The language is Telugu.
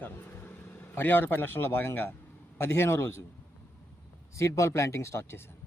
నమస్కారం. పర్యావరణ పరిరక్షణలో భాగంగా 15వ రోజు సీడ్ బాల్ ప్లాంటింగ్ స్టార్ట్ చేశాను.